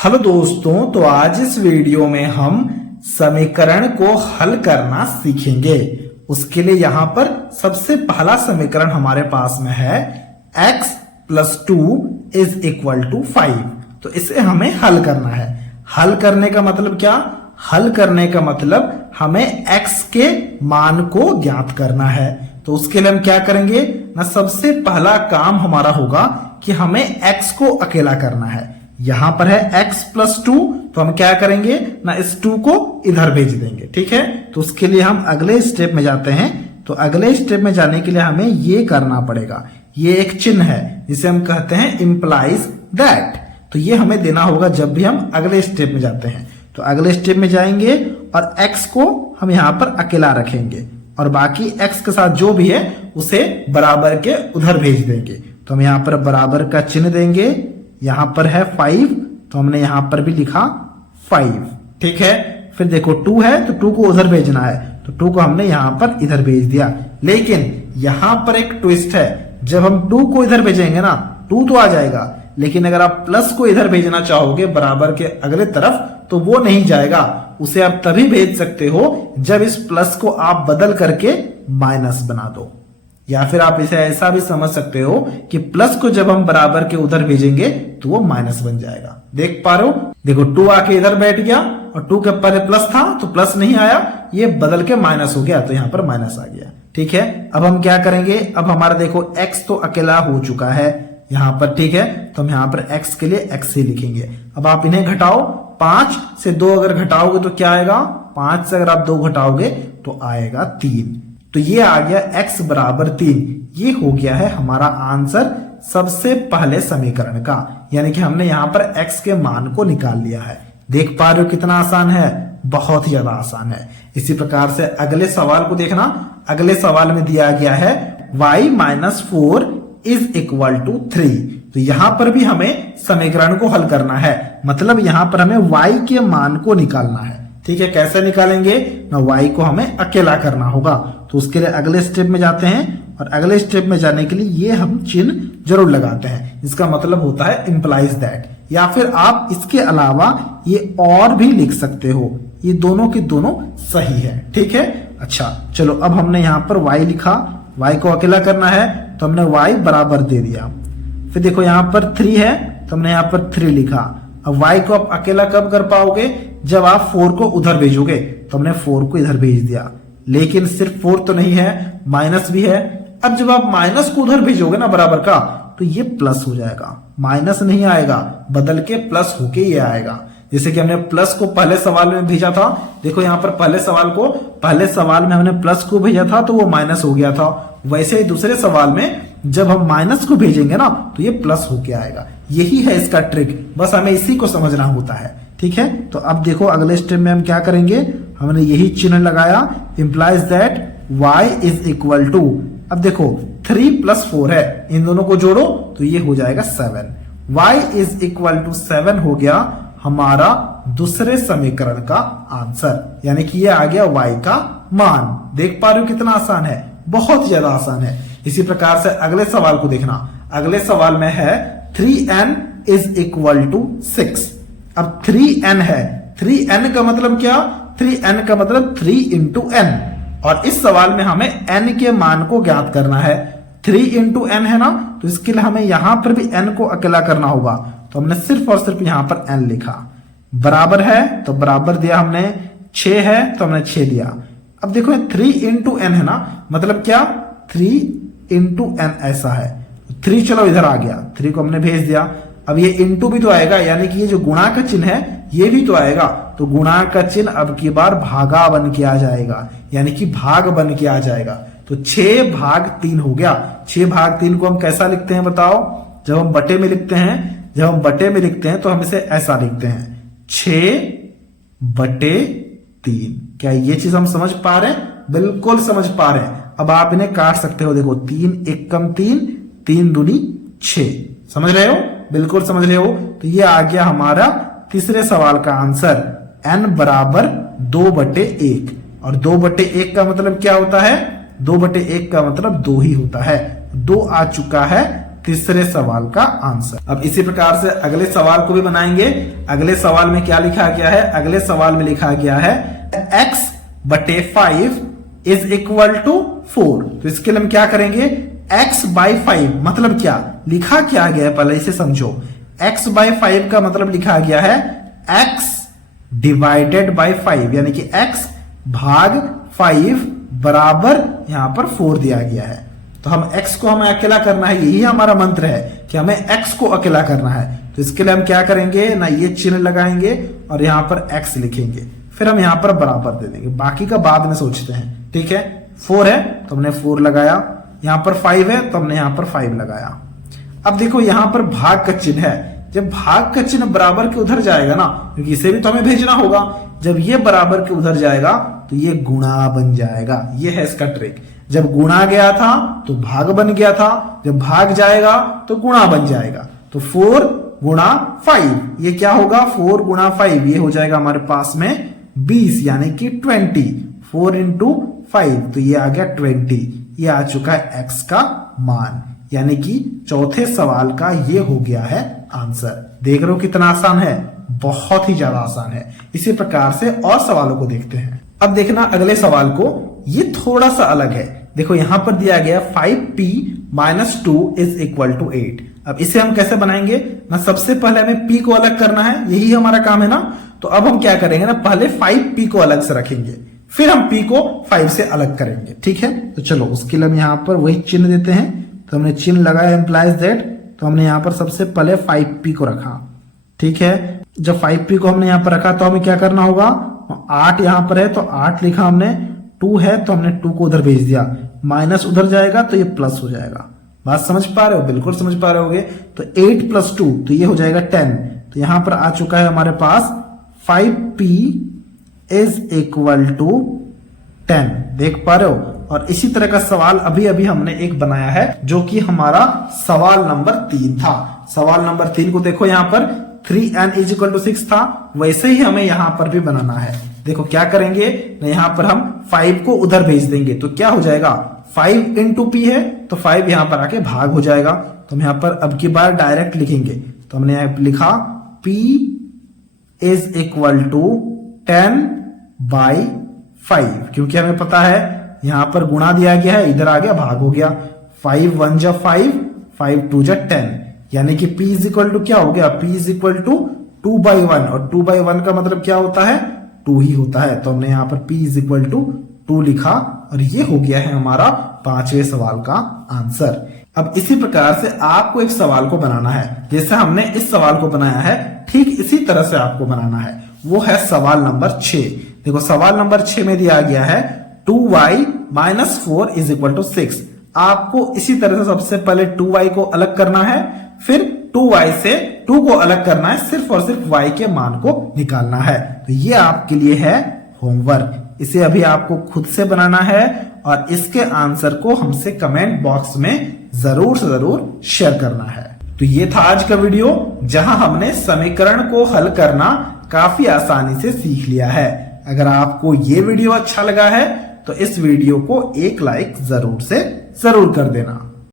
Hello दोस्तों, तो आज इस वीडियो में हम समीकरण को हल करना सीखेंगे। उसके लिए यहां पर सबसे पहला समीकरण हमारे पास में है x plus 2 is equal to 5। तो इसे हमें हल करना है। हल करने का मतलब क्या? हल करने का मतलब हमें x के मान को ज्ञात करना है। तो उसके लिए हम क्या करेंगे ना, सबसे पहला काम हमारा होगा कि हमें x को अकेला करना है। यहां पर है x प्लस 2, तो हम क्या करेंगे ना, इस 2 को इधर भेज देंगे। ठीक है, तो उसके लिए हम अगले स्टेप में जाते हैं। तो अगले स्टेप में जाने के लिए हमें ये करना पड़ेगा। ये एक चिन्ह है जिसे हम कहते हैं इंप्लाइज दैट। तो ये हमें देना होगा जब भी हम अगले स्टेप में जाते हैं। तो अगले स्टेप में जाएंगे और x को हम यहां पर अकेला रखेंगे और बाकी x के साथ जो भी है उसे बराबर के उधर भेज देंगे। तो हम यहां पर बराबर का चिन्ह देंगे। यहां पर है 5, तो हमने यहां पर भी लिखा 5। ठीक है, फिर देखो 2 है तो 2 को उधर भेजना है, तो 2 को हमने यहां पर इधर भेज दिया। लेकिन यहां पर एक ट्विस्ट है, जब हम 2 को इधर भेजेंगे ना, 2 तो आ जाएगा, लेकिन अगर आप प्लस को इधर भेजना चाहोगे बराबर के अगले तरफ, तो वो नहीं जाएगा। उसे आप तभी भेज सकते हो जब इस प्लस को आप बदल करके माइनस बना दो। या फिर आप इसे ऐसा भी समझ सकते हो कि प्लस को जब हम बराबर के उधर भेजेंगे तो वो माइनस बन जाएगा। देख पा रहे हो, देखो 2 आके इधर बैठ गया और 2 के पहले प्लस था तो प्लस नहीं आया, ये बदल के माइनस हो गया, तो यहां पर माइनस आ गया। ठीक है, अब हम क्या करेंगे, अब हमारा देखो x तो अकेला हो चुका है यहां पर। ठीक है, तो हम यहां पर x के लिए x ही लिखेंगे। अब आप इन्हें घटाओ, 5 से 2 अगर घटाओगे तो क्या आएगा, 5 से अगर आप 2 घटाओगे तो आएगा 3। तो ये आ गया x बराबर 3। ये हो गया है हमारा आंसर सबसे पहले समीकरण का, यानी कि हमने यहां पर x के मान को निकाल लिया है। देख पा रहे हो कितना आसान है, बहुत ही ज्यादा आसान है। इसी प्रकार से अगले सवाल को देखना। अगले सवाल में दिया गया है y minus 4 is equal to 3। तो यहां पर भी हमें समीकरण को हल करना है, मतलब यहां पर हमें y के मान को निकालना है। ठीक है, कैसे निकालेंगे ना, y को हमें अकेला करना होगा। तो उसके लिए अगले स्टेप में जाते हैं और अगले स्टेप में जाने के लिए ये हम चिन्ह जरूर लगाते हैं। इसका मतलब होता है इंप्लाइज दैट, या फिर आप इसके अलावा ये और भी लिख सकते हो। ये दोनों के दोनों सही है। ठीक है, अच्छा चलो, अब हमने यहाँ पर y लिखा, y को अकेला करना है तो हमने y बराबर दे दिया। फिर देखो यहाँ पर 3 है तो हमने यहाँ पर 3 लिखा। अब y को आप अकेला कब कर पाओगे, जब आप 4 को उधर भेजोगे। तो हमने 4 को इधर भेज दिया, लेकिन सिर्फ 4 तो नहीं है, माइनस भी है। अब जब आप माइनस को उधर भेजोगे ना बराबर का, तो ये प्लस हो जाएगा, माइनस नहीं आएगा, बदल के प्लस होके ये आएगा। जैसे कि हमने प्लस को पहले सवाल में भेजा था, देखो यहाँ पर पहले सवाल में हमने प्लस को भेजा था तो वो माइनस हो गया था। वैसे ही दूसरे सवाल में जब हम माइनस को भेजेंगे ना तो ये प्लस होके आएगा। यही है इसका ट्रिक, बस हमें इसी को समझना होता है। ठीक है, तो अब देखो अगले स्टेप में हम क्या करेंगे, हमने यही चिन्ह लगाया, implies that y is equal to, अब देखो 3 प्लस 4 है, इन दोनों को जोड़ो तो ये हो जाएगा 7। y इज इक्वल टू 7 हो गया हमारा दूसरे समीकरण का आंसर, यानी कि ये आ गया y का मान। देख पा रहे हो कितना आसान है, बहुत ज्यादा आसान है। इसी प्रकार से अगले सवाल को देखना। अगले सवाल में है 3n इज इक्वल टू 6। अब 3n है, 3n का मतलब क्या, 3n का मतलब 3 इंटू n, और इस सवाल में हमें n के मान को ज्ञात करना है। 3 इंटू n है ना, तो इसके लिए हमें यहां पर भी n को अकेला करना होगा। तो हमने सिर्फ और सिर्फ यहां पर n लिखा। बराबर है तो बराबर दिया हमने, 6 है तो हमने 6 दिया। अब देखो 3 इंटू n है ना, मतलब क्या, 3 इंटू n ऐसा है। 3 चलो इधर आ गया, 3 को हमने भेज दिया। अब ये इंटू भी तो आएगा, यानी कि ये जो गुणा का चिन्ह है ये भी तो आएगा। तो गुणा का चिन्ह अब की बार भागा बन के आ जाएगा, यानी कि भाग बन के आ जाएगा। तो 6 भाग 3 हो गया। 6 भाग 3 को हम कैसा लिखते हैं बताओ, जब हम बटे में लिखते हैं तो हम इसे ऐसा लिखते हैं, 6 बटे 3। क्या ये चीज हम समझ पा रहे हैं? बिल्कुल समझ पा रहे हैं। अब आप इन्हें काट सकते हो, देखो 3 एकम 3, 3 दूनी 6। समझ रहे हो, बिल्कुल समझ रहे हो। तो ये आ गया हमारा तीसरे सवाल का आंसर, n बराबर 2/1। और 2/1 का मतलब क्या होता है, 2/1 का मतलब 2 ही होता है। 2 आ चुका है तीसरे सवाल का आंसर। अब इसी प्रकार से अगले सवाल को भी बनाएंगे। अगले सवाल में क्या लिखा गया है? अगले सवाल में लिखा गया है x बटे 5 इज इक्वल टू 4। तो इसके लिए हम क्या करेंगे? x बाई 5 मतलब क्या लिखा क्या गया है पहले इसे समझो। x बाई 5 का मतलब लिखा गया है x डिवाइडेड बाई 5, यानी कि x भाग 5 बराबर यहां पर 4 दिया गया है। तो हम x को हमें अकेला करना है, यही हमारा मंत्र है कि हमें x को अकेला करना है। तो इसके लिए हम क्या करेंगे ना, ये चिन्ह लगाएंगे और यहां पर x लिखेंगे, फिर हम यहां पर बराबर दे देंगे, बाकी का बाद में सोचते हैं। ठीक है, 4 है तो हमने 4 लगाया, यहां पर 5 है तो हमने यहां पर 5 लगाया। अब देखो यहां पर भाग का चिन्ह है, जब भाग का चिन्ह बराबर के उधर जाएगा ना, क्योंकि इसे भी तो हमें भेजना होगा, जब ये बराबर के उधर जाएगा तो ये गुणा बन जाएगा। ये है इसका ट्रिक। जब गुणा गया था तो भाग बन गया था, जब भाग जाएगा तो गुणा बन जाएगा। तो 4 गुणा 5 ये क्या होगा? 4 गुणा 5 ये हो जाएगा हमारे पास में 20 यानी कि 20। 4 इंटू 5 तो ये आ गया 20। ये आ चुका है x का मान, यानी कि चौथे सवाल का ये हो गया है आंसर। देख रहे हो कितना आसान है? बहुत ही ज्यादा आसान है। इसी प्रकार से और सवालों को देखते हैं। अब देखना अगले सवाल को, ये थोड़ा सा अलग है। देखो यहां पर दिया गया 5p minus 2 is equal to 8। अब इसे हम कैसे बनाएंगे ना, सबसे पहले हमें p को अलग करना है, यही हमारा काम है ना। तो अब हम क्या करेंगे ना, पहले 5p को अलग से रखेंगे, फिर हम p को 5 से अलग करेंगे। ठीक है, तो चलो उसके लिए हम यहां पर वही चिन्ह देते हैं। तो हमने चिन्ह लगाया एम्प्लाइज दैट, तो हमने यहां पर सबसे पहले 5p को रखा। ठीक है, जब 5p को हमने यहां पर रखा तो हमें क्या करना होगा, 8 यहां पर है तो 8 लिखा हमने, 2 है तो हमने 2 को उधर भेज दिया, माइनस उधर जाएगा तो ये प्लस हो जाएगा। बात समझ पा रहे हो? बिल्कुल समझ पा रहे होगे। तो 8 प्लस 2 तो ये हो जाएगा 10। तो यहां पर आ चुका है हमारे पास 5p इज इक्वल टू 10। देख पा रहे हो? और इसी तरह का सवाल अभी अभी हमने एक बनाया है जो कि हमारा सवाल नंबर 3 था। सवाल नंबर 3 को देखो, यहां पर 3n इज इक्वल टू 6 था, वैसे ही हमें यहां पर भी बनाना है। देखो क्या करेंगे ना, यहां पर हम 5 को उधर भेज देंगे तो क्या हो जाएगा, 5 इंटू p है तो 5 यहां पर आके भाग हो जाएगा। तो हम यहां पर अब की बार डायरेक्ट लिखेंगे, तो हमने यहां पर लिखा p is equal to 10 by 5, क्योंकि हमें पता है यहां पर गुणा दिया गया है, इधर आ गया भाग हो गया। 5 1 जा 5, 5 2 जा 10, यानी कि p इज इक्वल टू क्या हो गया, p is equal to 2 by 1, और 2 बाई 1 का मतलब क्या होता है, 2 ही होता है। तो हमने यहां पर p इज इक्वल टू 2 लिखा और ये हो गया है हमारा 5वें सवाल का आंसर। अब इसी प्रकार से आपको एक सवाल को बनाना है, जैसे हमने इस सवाल को बनाया है ठीक इसी तरह से आपको बनाना है। वो है सवाल नंबर 6। देखो सवाल नंबर 6 में दिया गया है 2y minus 4 is equal to 6। आपको इसी तरह से सबसे पहले 2y को अलग करना है, फिर 2y से 2 को अलग करना है, सिर्फ और सिर्फ y के मान को निकालना है। तो ये आपके लिए है होमवर्क। इसे अभी आपको खुद से बनाना है और इसके आंसर को हमसे कमेंट बॉक्स में जरूर से जरूर शेयर करना है। तो ये था आज का वीडियो जहां हमने समीकरण को हल करना काफी आसानी से सीख लिया है। अगर आपको ये वीडियो अच्छा लगा है तो इस वीडियो को एक लाइक जरूर से जरूर कर देना।